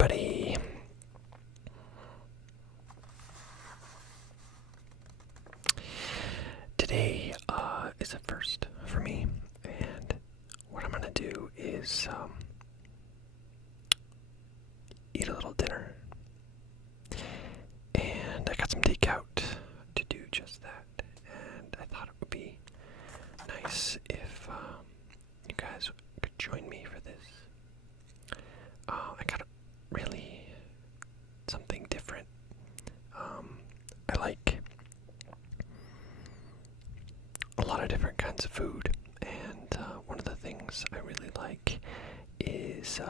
everybody. Today is a first for me, and what I'm gonna do is eat a little dinner, and I got some takeout to do just that, and I thought it would be nice if you guys could join me for this. I got really something different. I like a lot of different kinds of food, and one of the things I really like is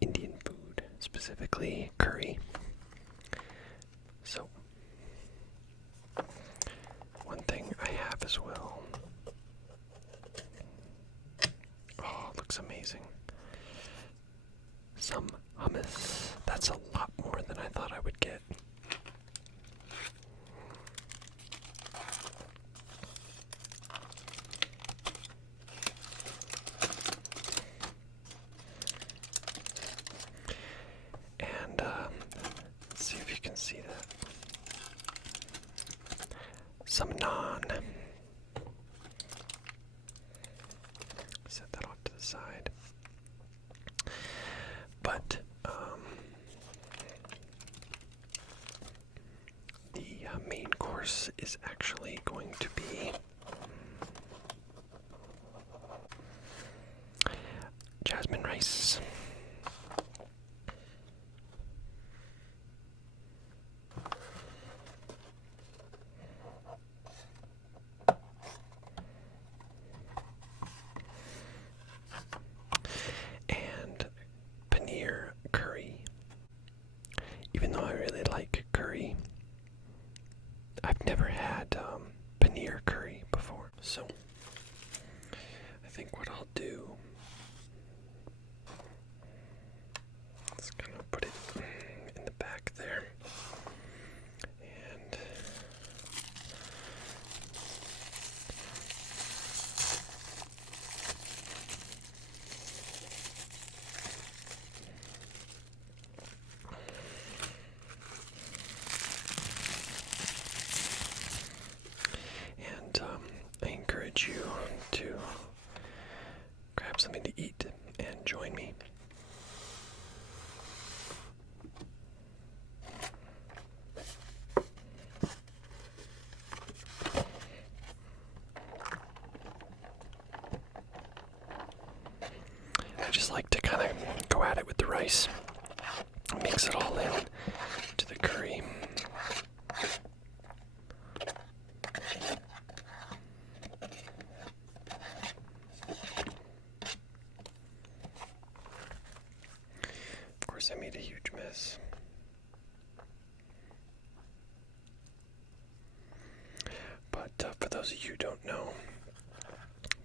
Indian food, specifically curry. So, one thing I have as well. Oh, it looks amazing. Some hummus. That's a lot more than I thought I would get. And let's see if you can see that. Some naan. Set that off to the side. But the main course is actually going to be jasmine rice. And Paneer Curry. Even though I really like curry, I've never had Paneer Curry before. So I think what I'll do is kind of put it in the back there. And I encourage you to grab something to eat and join me. I just like to kind of go at it with the rice, mix it all in to the curry. Of course, I made a huge mess. But for those of you who don't know,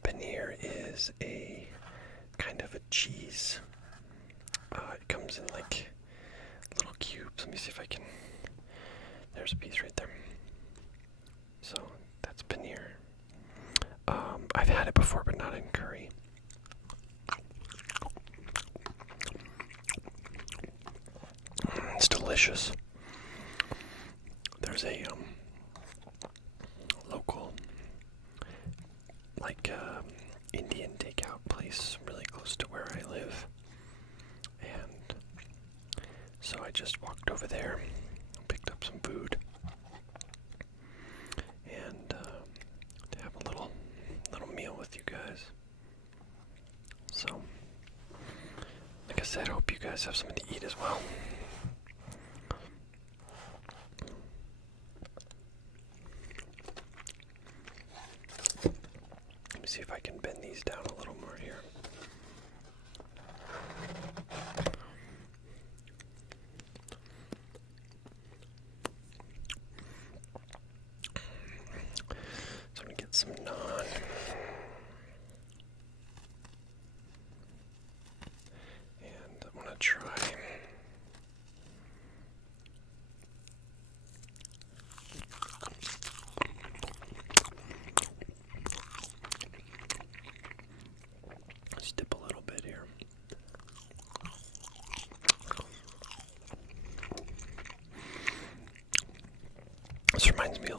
paneer is a kind of a cheese. It comes in like little cubes. Let me see if I can. There's a piece right there. So that's paneer. I've had it before, but not in curry. It's delicious. There's a local, like Indian takeout place really close to where I live, and so I just walked over there, picked up some food, and to have a little meal with you guys. So, like I said, I hope you guys have something to eat as well. Let me see if I can bend these down a little more here. So I'm going to get some naan. And I'm going to try dip a little bit here.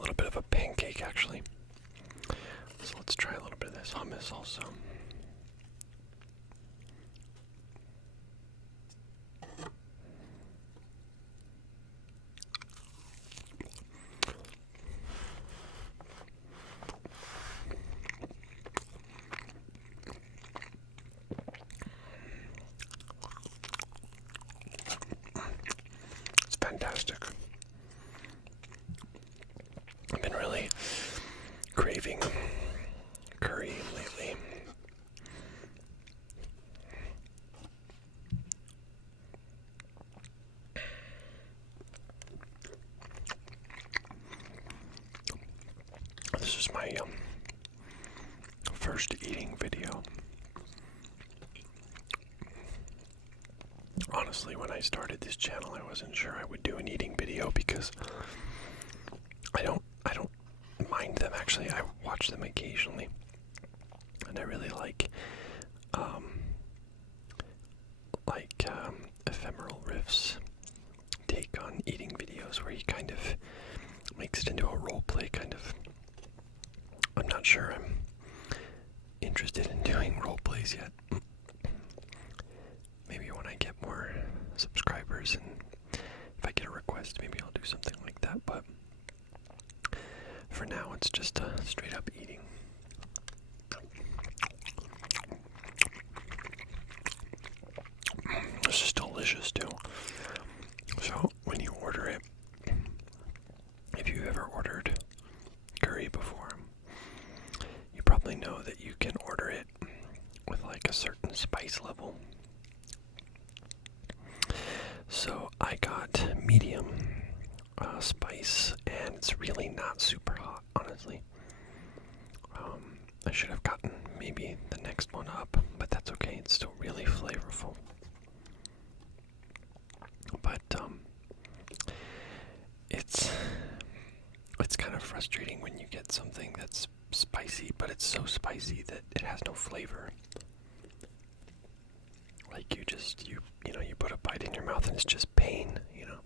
little bit of a pancake, actually. So let's try a little bit of this hummus also. It's fantastic. I've been really craving curry lately. This is my first eating video. Honestly, when I started this channel, I wasn't sure I would do an eating video because I don't mind them. Actually, I watch them occasionally, and I really like Ephemeral Riff's take on eating videos, where he kind of makes it into a role play kind of. I'm not sure I'm interested in doing role plays yet. Maybe when I get more subscribers and if I get a request, maybe I'll do something like that, but for now it's just straight up eating. This is delicious too. So when you order it, if you've ever ordered curry before, you probably know that you can order it with like a certain spice level. So I got medium spice, and it's really not super hot, honestly. I should have gotten maybe the next one up, but that's okay. It's still really flavorful. But it's kind of frustrating when you get something that's spicy, but it's so spicy that it has no flavor. Like you put a bite in your mouth and it's just pain, you know.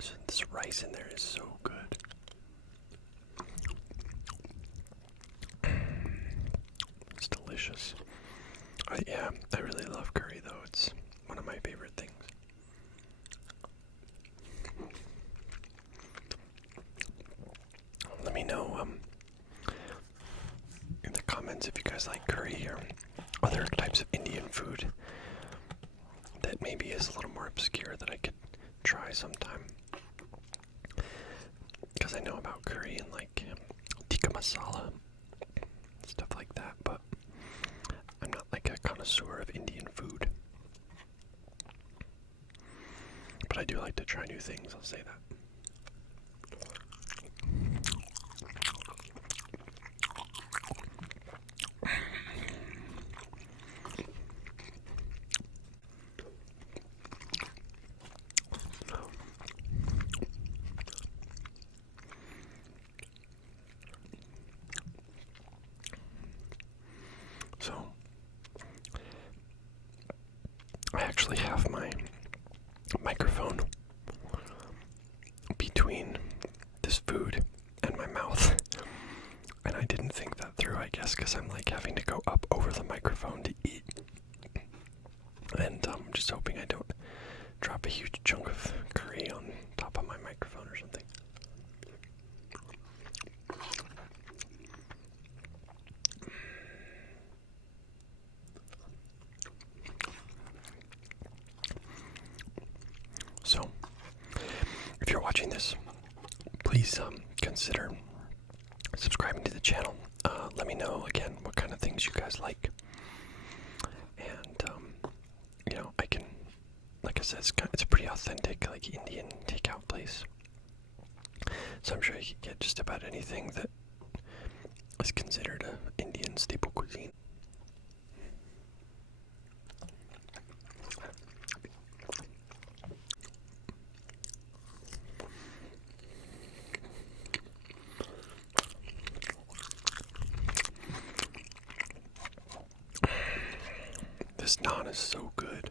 So this rice in there is so good. It's delicious. Yeah, I really love curry though. It's one of my favorite things. Let me know in the comments if you guys like curry or other types of Indian food that maybe is a little more obscure that I could try sometime. Because I know about curry and like tikka masala, stuff like that, but I'm not like a connoisseur of Indian food. But I do like to try new things, I'll say that. So, I actually have my microphone between this food and my mouth, and I didn't think that through, I guess, because I'm like having to go up over the microphone to eat, and I'm just hoping I don't drop a huge chunk of curry on top of my microphone or something. So, if you're watching this, please consider subscribing to the channel. Let me know, again, what kind of things you guys like. And, I can, like I said, it's a pretty authentic, like, Indian takeout place. So I'm sure you can get just about anything that is considered an Indian staple cuisine. This naan is so good.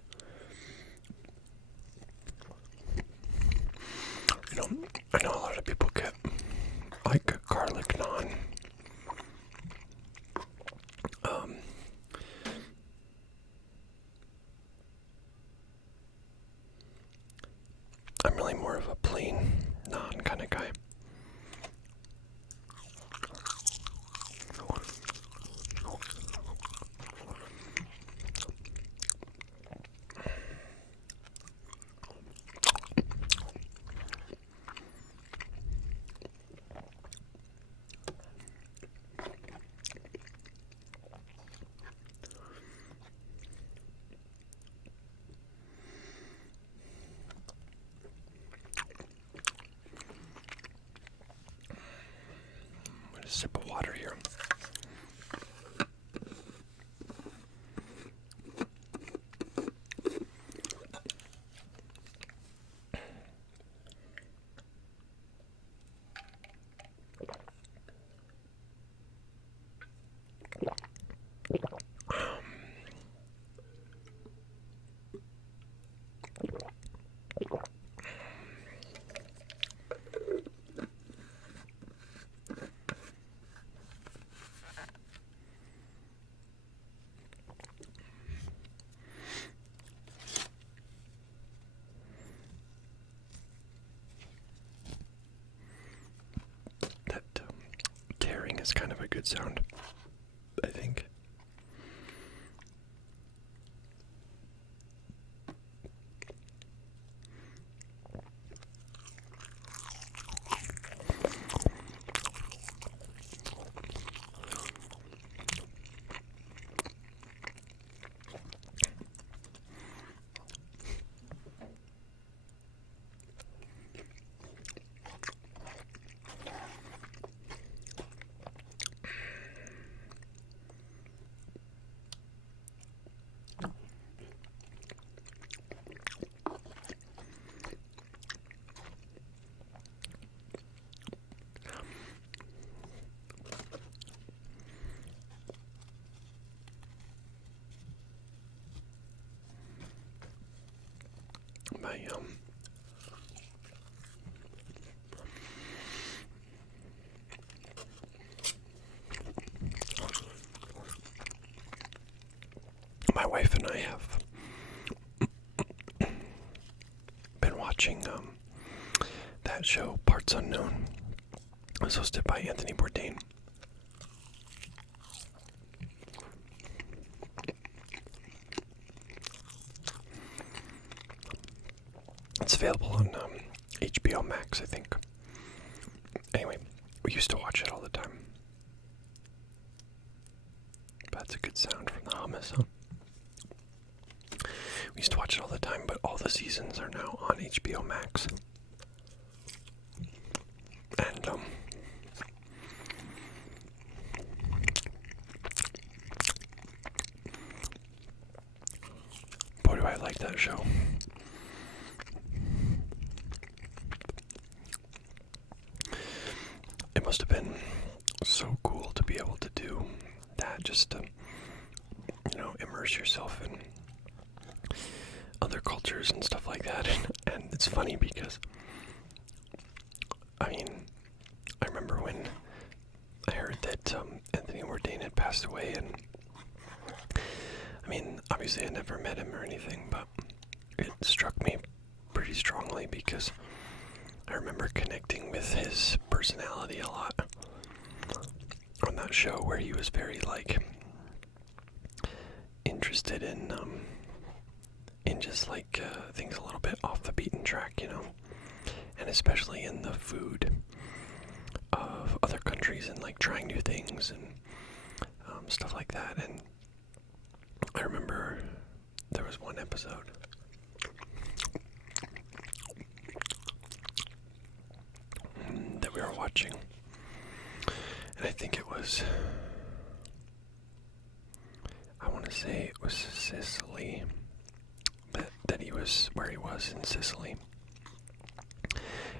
sip of water here. Tearing is kind of a good sound, I think. My wife and I have been watching that show, Parts Unknown. It was hosted by Anthony Bourdain. It's available on HBO Max, I think. Anyway, we used to watch it all the time. That's a good sound from the hummus, huh? We used to watch it all the time, but all the seasons are now on HBO Max. And, boy, do I like that show. It must have been so cool to be able to do that, just to, immerse yourself in other cultures and stuff like that. And it's funny because, I remember when I heard that Anthony Bourdain had passed away, and obviously I never met him or anything, but it struck me pretty strongly because I remember connecting with his personality a lot on that show, where he was very interested in just things a little bit off the beaten track, and especially in the food of other countries and trying new things and stuff like that. And I remember there was one episode that we were watching, and I think it was, I want to say it was Sicily, that he was where he was in Sicily.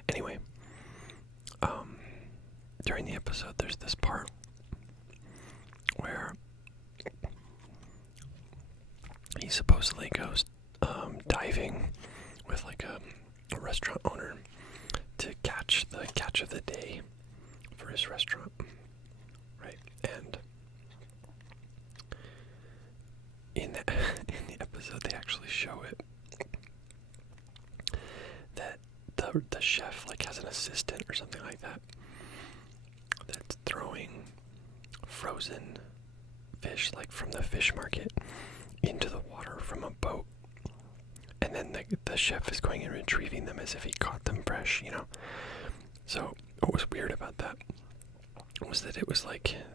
Anyway, during the episode, there's this part where he supposedly goes diving with a restaurant owner to catch the catch of the day for his restaurant, right? And in the episode, they actually show it that the chef has an assistant or something like that that's throwing frozen fish from the fish market into the water from a boat, and then the chef is going and retrieving them as if he caught them fresh, So what was weird about that was that it was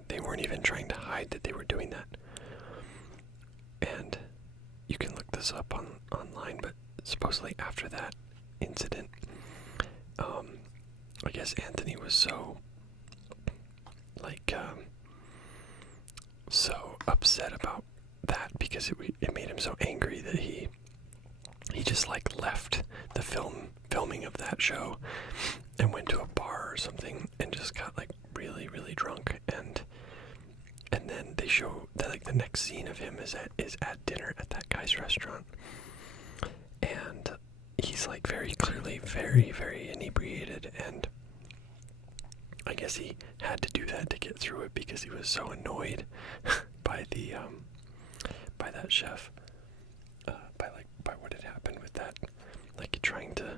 they weren't even trying to hide that they were doing that. And you can look this up online, but supposedly after that incident, I guess Anthony was so like so upset about that because it made him so angry that he just like left the filming of that show and went to a bar or something and just got like really, really drunk, and then they show that like the next scene of him is at dinner at that guy's restaurant, and he's like very clearly very, very inebriated, and I guess he had to do that to get through it because he was so annoyed by the by that chef, by what had happened with that, like trying to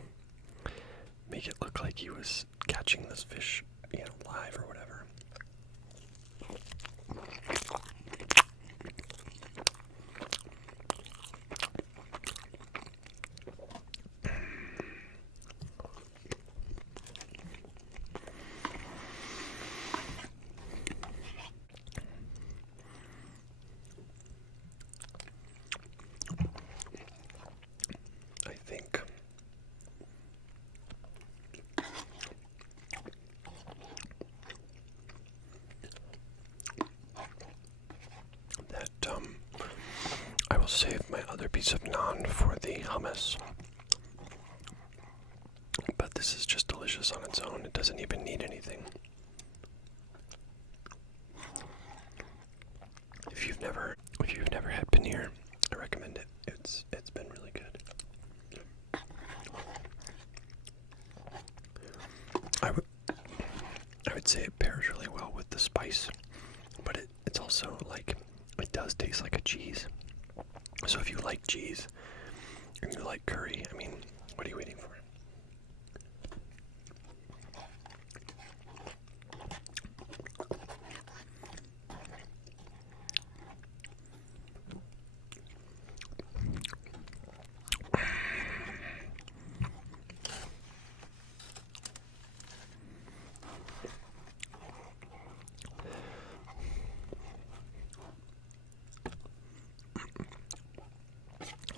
make it look like he was catching this fish, live or whatever. I think that I will save my other piece of naan for the hummus. But this is just delicious on its own. It doesn't even need anything. If you've never had paneer, I recommend it. It's been really good. I would say it pairs really well with the spice, but it's also like, it does taste like a cheese. So if you like cheese and you like curry, I mean, what are you waiting for?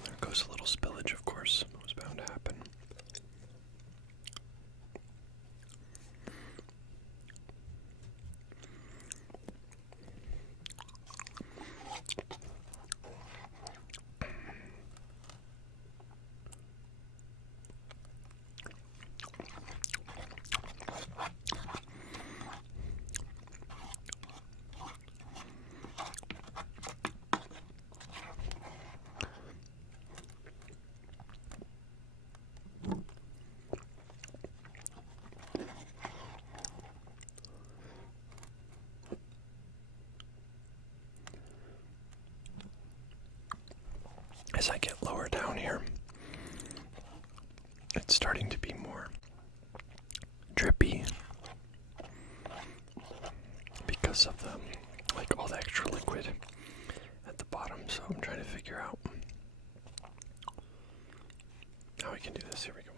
There goes a little spillage, of course. It was bound to happen. As I get lower down here, it's starting to be more drippy because of all the extra liquid at the bottom. So I'm trying to figure out how we can do this. Here we go.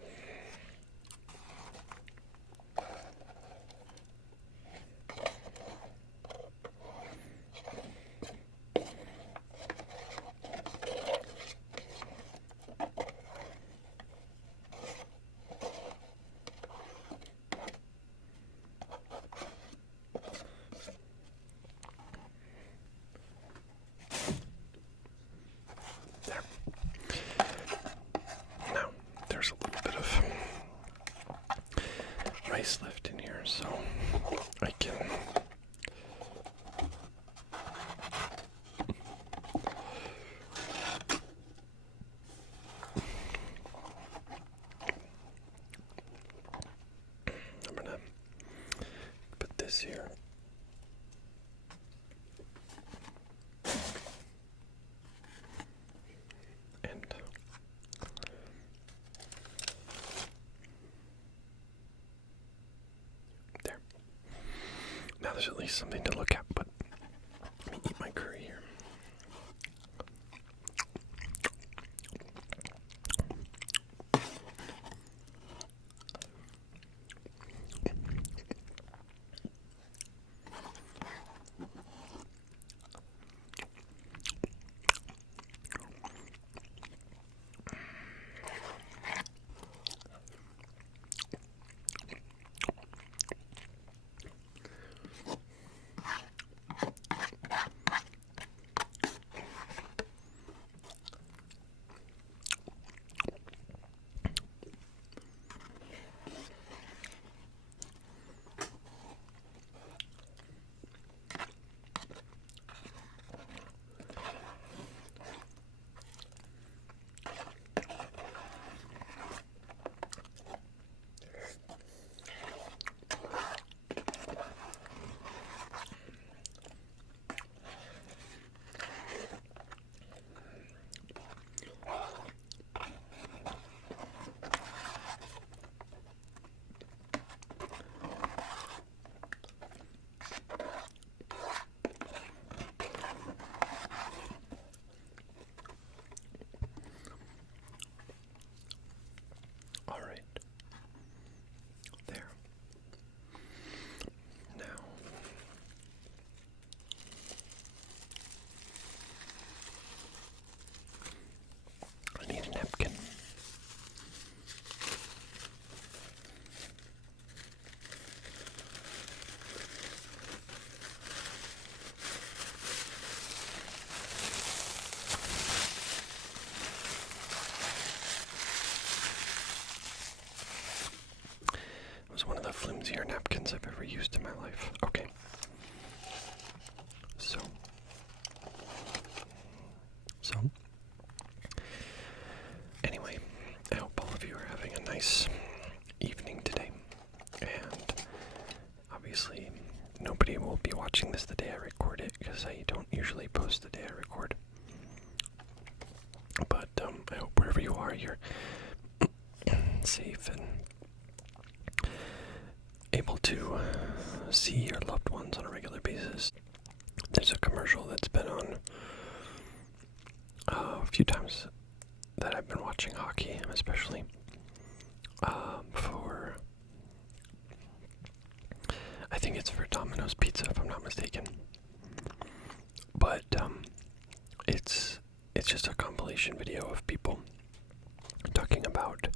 Rice left in here, so I can I'm gonna put this here. And there. Now there's at least something to look at, but let me eat my curry here. ones I've ever used in my life. Okay. So, anyway, I hope all of you are having a nice evening today. And obviously, nobody will be watching this the day I record it, because I don't usually post the day I record. But I hope wherever you are, you're safe and able to see your loved ones on a regular basis. There's a commercial that's been on a few times that I've been watching hockey, especially for, I think it's for Domino's Pizza, if I'm not mistaken. But it's just a compilation video of people talking about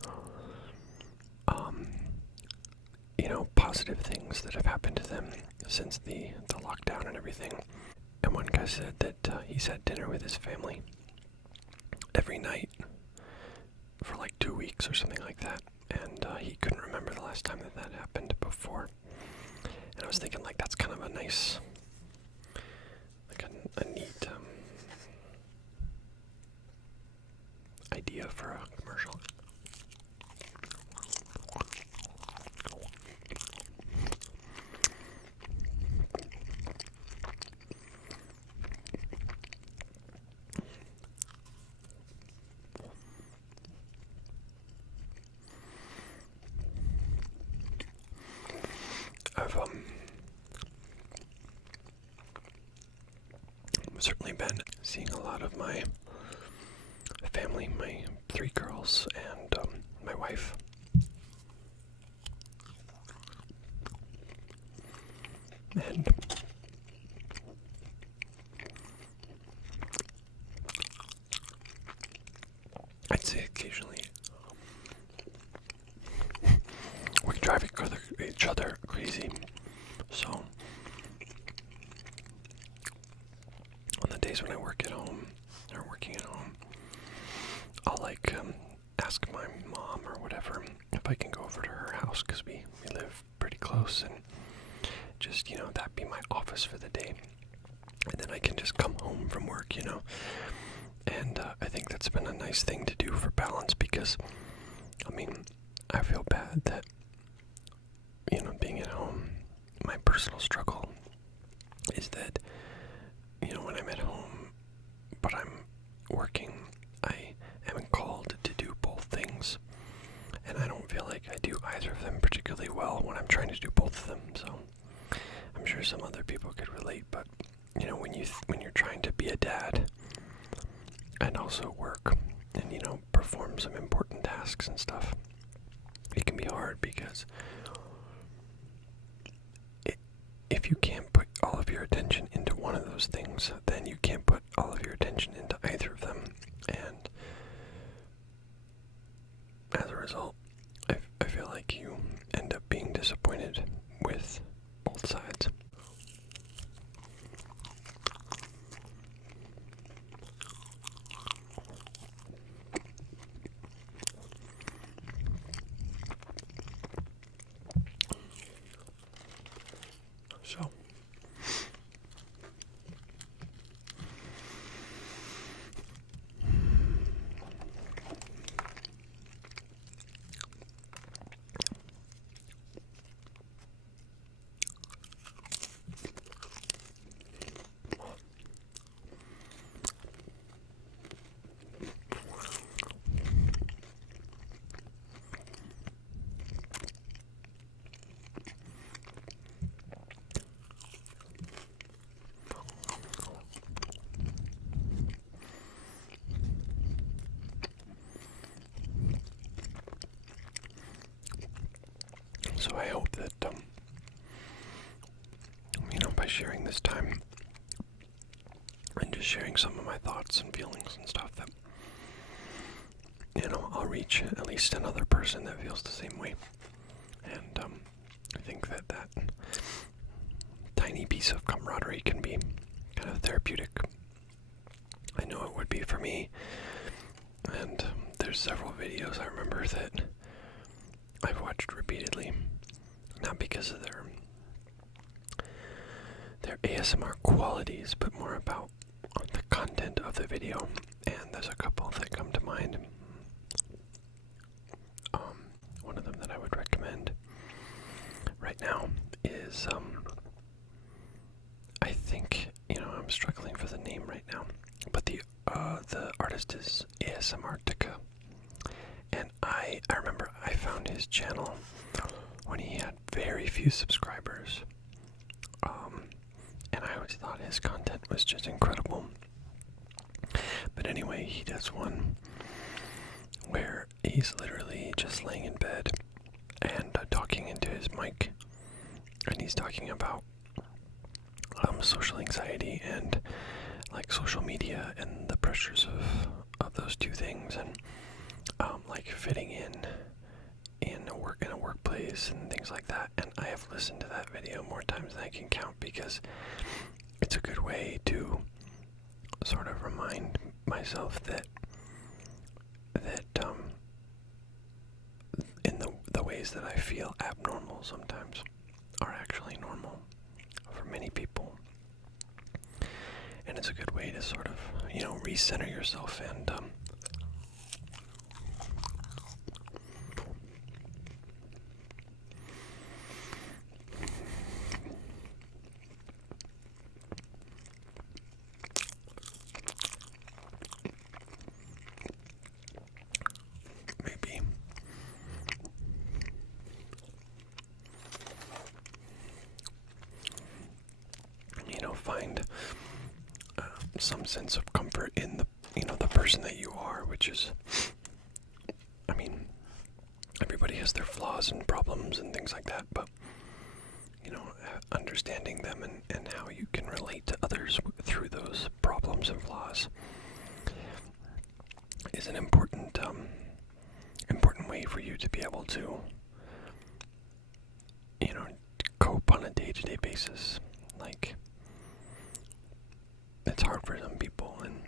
positive things that have happened to them since the lockdown and everything. And one guy said that he's had dinner with his family every night for like 2 weeks or something like that, and he couldn't remember the last time that happened before. And I was thinking, like, that's kind of a nice, like a neat idea for a commercial. I've certainly been seeing a lot of my family, my 3 girls, and my wife. And I'd say occasionally we drive each other crazy. So on the days when I work at home, or working at home, I'll ask my mom or whatever if I can go over to her house, because we live pretty close, and just, that be my office for the day. And then I can just come home from work, And I think that's been a nice thing to do for balance, because, I feel bad that, being at home, my personal struggle is that, when I'm at home, but I'm working, I am called to do both things. And I don't feel like I do either of them particularly well when I'm trying to do both of them. So I'm sure some other people could relate, but when you're trying to be a dad and also work and perform some important tasks and stuff, it can be hard, because if you can't put all of your attention into one of those things, then you can't put all of your attention into either of them. And as a result, I feel like you end up being disappointed with both sides. So I hope that, by sharing this time and just sharing some of my thoughts and feelings and stuff, that, I'll reach at least another person that feels the same way. And I think that tiny piece of camaraderie can be kind of therapeutic. I know it would be for me. And there's several videos I remember that I've watched repeatedly, not because of their their ASMR qualities, but more about the content of the video. And there's a couple that come to mind. One of them that I would recommend right now is, I think, I'm struggling for the name right now, but the artist is ASMRtica. And I remember I found his channel when he had very few subscribers. And I always thought his content was just incredible. But anyway, he does one where he's literally just laying in bed and talking into his mic. And he's talking about social anxiety and like social media and the pressures of those two things, and like fitting in a workplace and things like that. And I have listened to that video more times than I can count, because it's a good way to sort of remind myself that in the ways that I feel abnormal sometimes are actually normal for many people. And it's a good way to sort of, recenter yourself and maybe find some sense of comfort in the person that you are, which is, everybody has their flaws and problems and things like that, but understanding them and how you can relate to others through those problems and flaws is an important way for you to be able to cope on a day-to-day basis. Like, it's hard for some people, and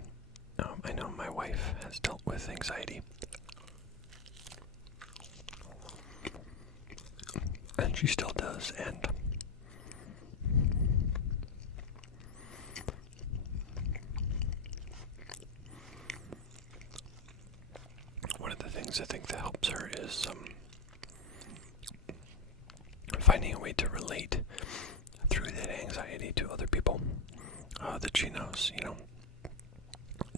I know my wife has dealt with anxiety, and she still does. And one of the things I think that helps her is finding a way to relate through that anxiety to other people that she knows,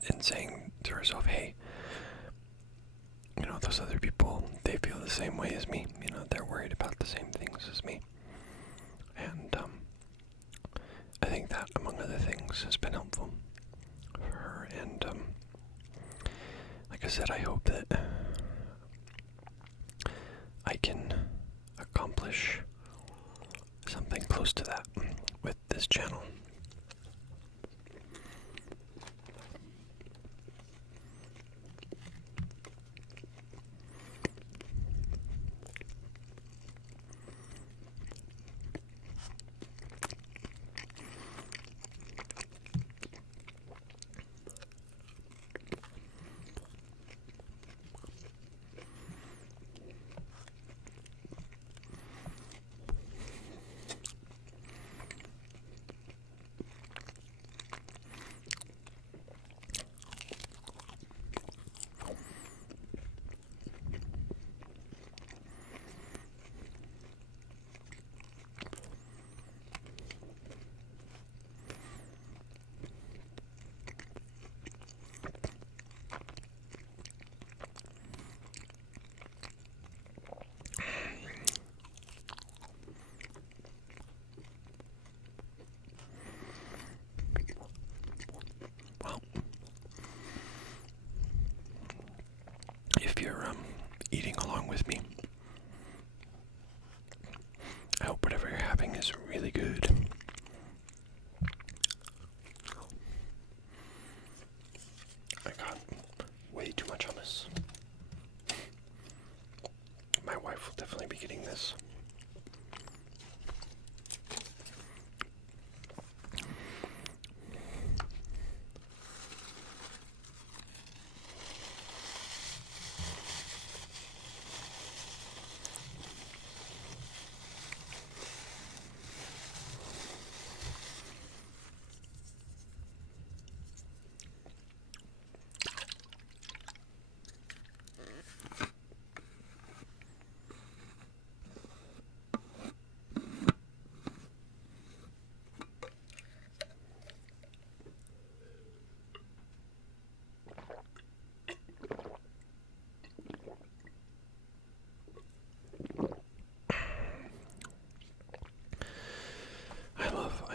and saying to herself, hey, those other people, they feel the same way as me. They're worried about the same things as me. And I think that, among other things, has been helpful for her. And like I said, I hope that I can accomplish something close to that with this channel. If you're eating along with me, I hope whatever you're having is really good. I got way too much hummus. My wife will definitely be getting this.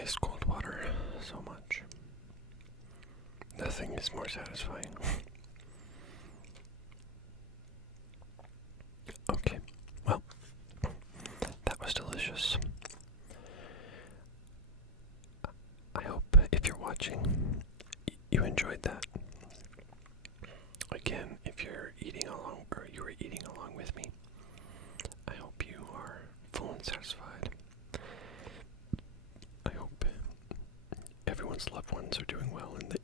ice cold water so much. Nothing is more satisfying. Okay, well, that was delicious. I hope if you're watching, you enjoyed that. Again, if you're eating along, or you were eating along with me, I hope you are full and satisfied. I hope everyone's loved ones are doing well and that